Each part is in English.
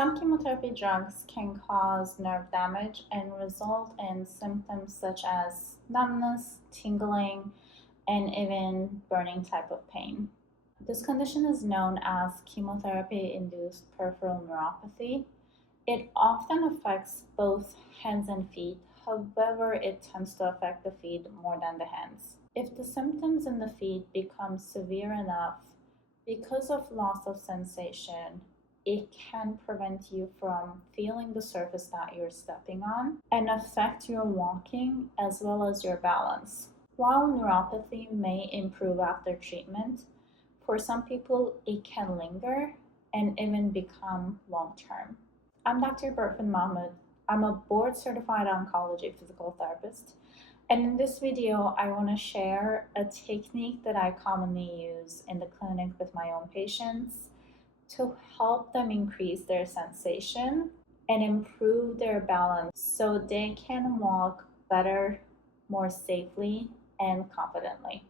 Some chemotherapy drugs can cause nerve damage and result in symptoms such as numbness, tingling, and even burning type of pain. This condition is known as chemotherapy-induced peripheral neuropathy. It often affects both hands and feet, however, it tends to affect the feet more than the hands. If the symptoms in the feet become severe enough because of loss of sensation, it can prevent you from feeling the surface that you're stepping on and affect your walking as well as your balance. While neuropathy may improve after treatment, for some people it can linger and even become long-term. I'm Dr. Burfin Mahmoud. I'm a board-certified oncology physical therapist, and in this video, I want to share a technique that I commonly use in the clinic with my own patients to help them increase their sensation and improve their balance so they can walk better, more safely, and confidently.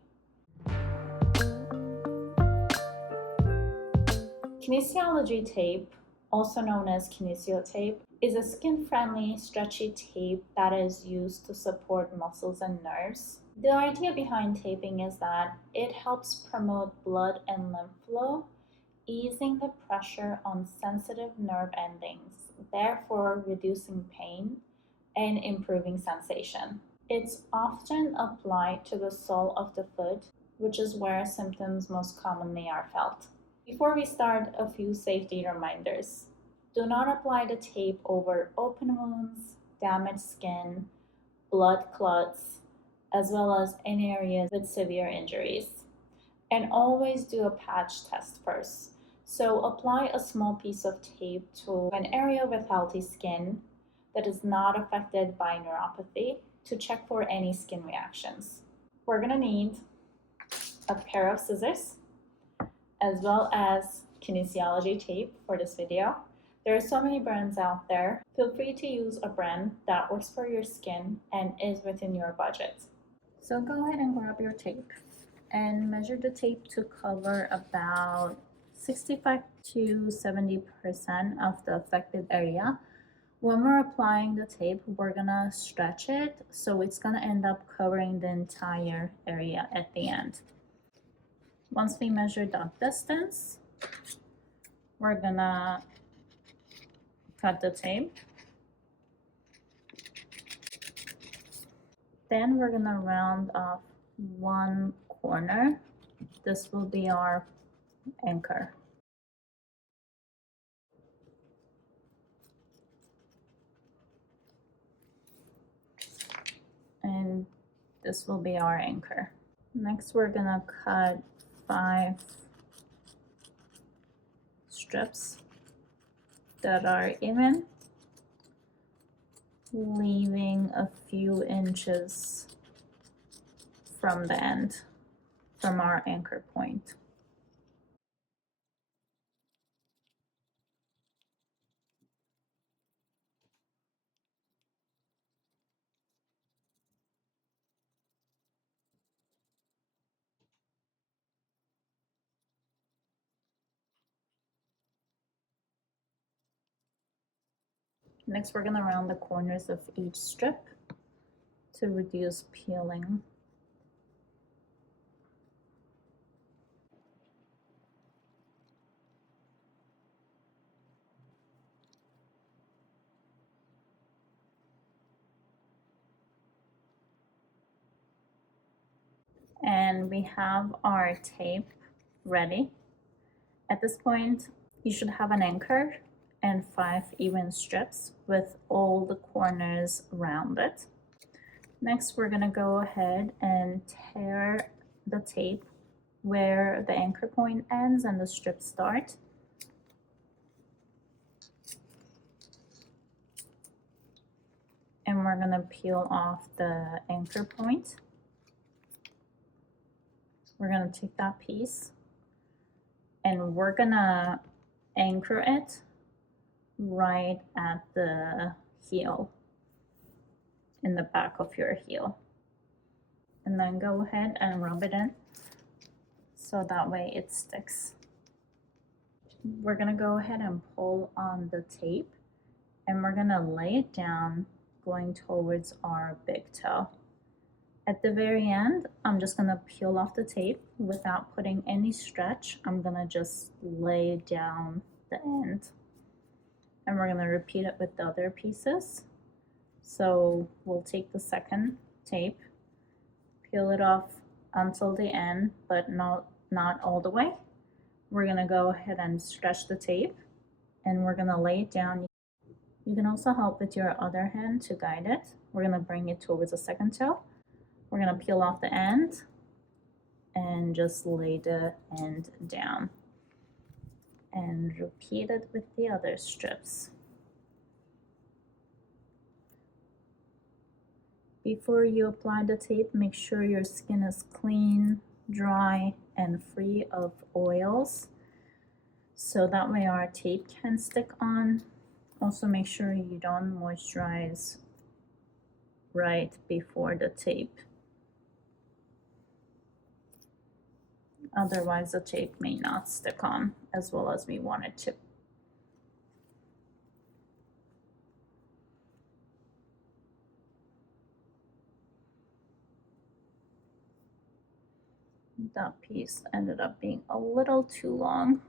Kinesiology tape, also known as kinesio tape, is a skin-friendly, stretchy tape that is used to support muscles and nerves. The idea behind taping is that it helps promote blood and lymph flow, easing the pressure on sensitive nerve endings, therefore reducing pain and improving sensation. It's often applied to the sole of the foot, which is where symptoms most commonly are felt. Before we start, a few safety reminders. Do not apply the tape over open wounds, damaged skin, blood clots, as well as any areas with severe injuries. And always do a patch test first. So apply a small piece of tape to an area with healthy skin that is not affected by neuropathy to check for any skin reactions. We're gonna need a pair of scissors as well as kinesiology tape for this video. There are so many brands out there. Feel free to use a brand that works for your skin and is within your budget. So go ahead and grab your tape and measure the tape to cover about 65 to 70% of the affected area. When we're applying the tape, we're gonna stretch it so it's gonna end up covering the entire area at the end. Once we measure that distance, we're gonna cut the tape. Then we're gonna round off one corner. This will be our anchor. And this will be our anchor. Next, we're gonna cut 5 strips that are even, leaving a few inches from the end, from our anchor point. Next, we're gonna round the corners of each strip to reduce peeling. And we have our tape ready. At this point, you should have an anchor and 5 even strips with all the corners rounded. Next, we're gonna go ahead and tear the tape where the anchor point ends and the strips start. And we're gonna peel off the anchor point. We're gonna take that piece and we're gonna anchor it right at the heel, in the back of your heel. And then go ahead and rub it in so that way it sticks. We're gonna go ahead and pull on the tape, and we're gonna lay it down going towards our big toe. At the very end, I'm just gonna peel off the tape without putting any stretch. I'm gonna just lay down the end. And we're gonna repeat it with the other pieces. So we'll take the second tape, peel it off until the end, but not all the way. We're gonna go ahead and stretch the tape, and we're gonna lay it down. You can also help with your other hand to guide it. We're gonna bring it towards the second toe. We're gonna peel off the end and just lay the end down. And repeat it with the other strips. Before you apply the tape, make sure your skin is clean, dry, and free of oils, so that way our tape can stick on. Also make sure you don't moisturize right before the tape. Otherwise the tape may not stick on as well as we want it to. That piece ended up being a little too long.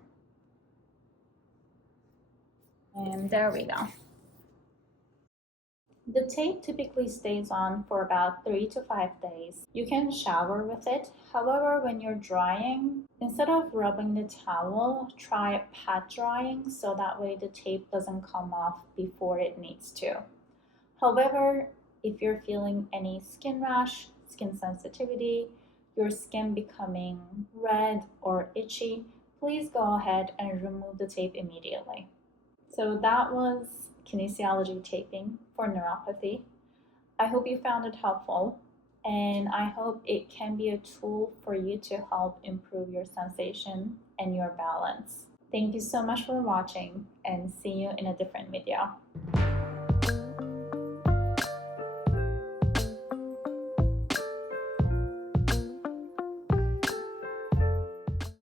And there we go. The tape typically stays on for about 3 to 5 days. You can shower with it. However, when you're drying, instead of rubbing the towel, try pat drying so that way the tape doesn't come off before it needs to. However, if you're feeling any skin rash, skin sensitivity, your skin becoming red or itchy, please go ahead and remove the tape immediately. So that was kinesiology taping for neuropathy. I hope you found it helpful, and I hope it can be a tool for you to help improve your sensation and your balance. Thank you so much for watching, and see you in a different video.